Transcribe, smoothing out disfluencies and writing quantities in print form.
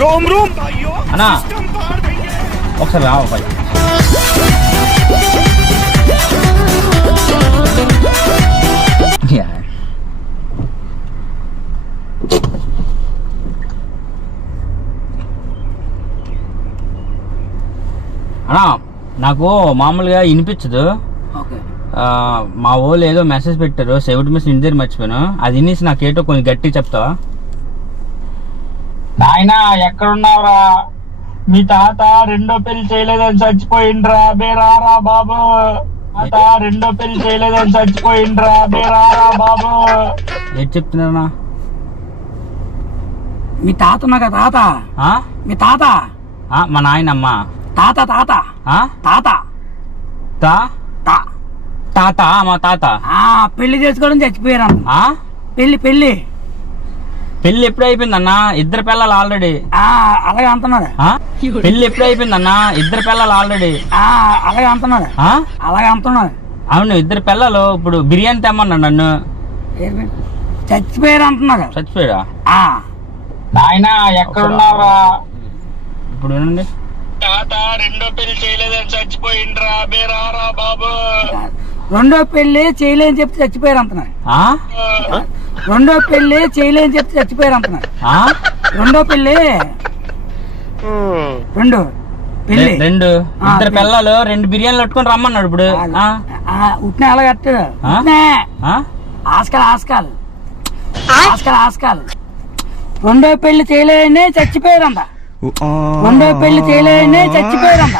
అన్నా ఒకసారి రావు పై అన్నా నాకు మామూలుగా వినిపించదు. మా వాళ్ళు ఏదో మెసేజ్ పెట్టారు, సెవెంటీ మిస్ ఇంటి దగ్గర మర్చిపోయాను. అది వినేసి నాకేటో కొంచెం గట్టి చెప్తావా? నాయనా ఎక్కడున్నావురా? మీ తాత రెండో పెళ్లి చేయలేదని చచ్చిపోయిండ్రా, బేరారా బాబు. తాత రెండో పెళ్లి చేయలేదని చచ్చిపోయిండ్రా, బేరారా బాబు. ఏం చెప్తున్నారా? మీ తాత ఉన్నాక తాత, మీ తాత మా నాయనమ్మ తాత తాత తాత తాత మా తాత పెళ్లి చేసుకోవడం చచ్చిపోయారు. పెళ్లి పెళ్లి పెళ్లి ఎప్పుడు అయిపోయిందన్నా? ఇద్దరు పిల్లలు ఆల్రెడీ. అలాగే అంటున్నాడు. పెళ్లి ఎప్పుడు అయిపోయిందన్నా? ఇద్దరు పిల్లలు ఆల్రెడీ. అలాగే అంటున్నాడు. అలాగే అంటున్నాడు. అవును, ఇద్దరు పిల్లలు. ఇప్పుడు బిర్యానీ తెమ్మన్నాడు నన్ను. చచ్చిపోయారు అంటున్నాడు. చచ్చిపోయాడా? నాయనా ఎక్కడున్నావురా? ఇప్పుడు వినండి. తాత రెండో పెళ్లి చేయలేదని చచ్చిపోయిండ్రా, బేరారా బాబు. రెండో పెళ్లి చేయలేని చెప్తే చచ్చిపోయారు అంటున్నాడు. రెండో పెళ్లి చేయలేని చెప్తే చచ్చిపోయారు అంటున్నాడు. రెండో పెళ్లి రెండు ఇద్దరు పిల్లలు 2 బిర్యానీలు పెట్టుకొని రమ్మన్నాడు. ఇప్పుడు ఉట్టిన ఎలా కట్టాడు? ఆస్కాల్ ఆస్కాల్ ఆస్కాల్ ఆస్కాల్. రెండో పెళ్లి చేయలేని చచ్చిపోయారంట. రెండో పెళ్లి చేయలేని చచ్చిపోయారంట.